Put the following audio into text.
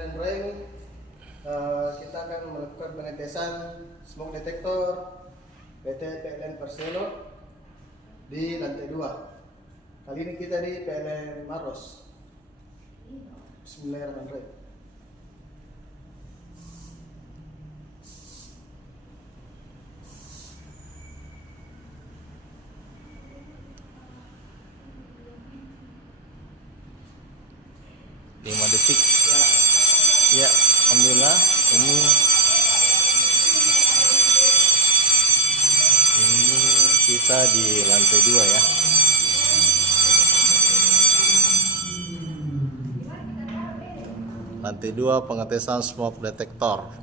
Ring, kita akan melakukan pengetesan smoke detector PT PLN Persero di lantai 2. Kali ini kita di PLN Maros. Bismillahirrahmanirrahim. Lima detik ya, alhamdulillah. Ini kita di lantai 2 ya. Lantai 2 pengetesan smoke detector.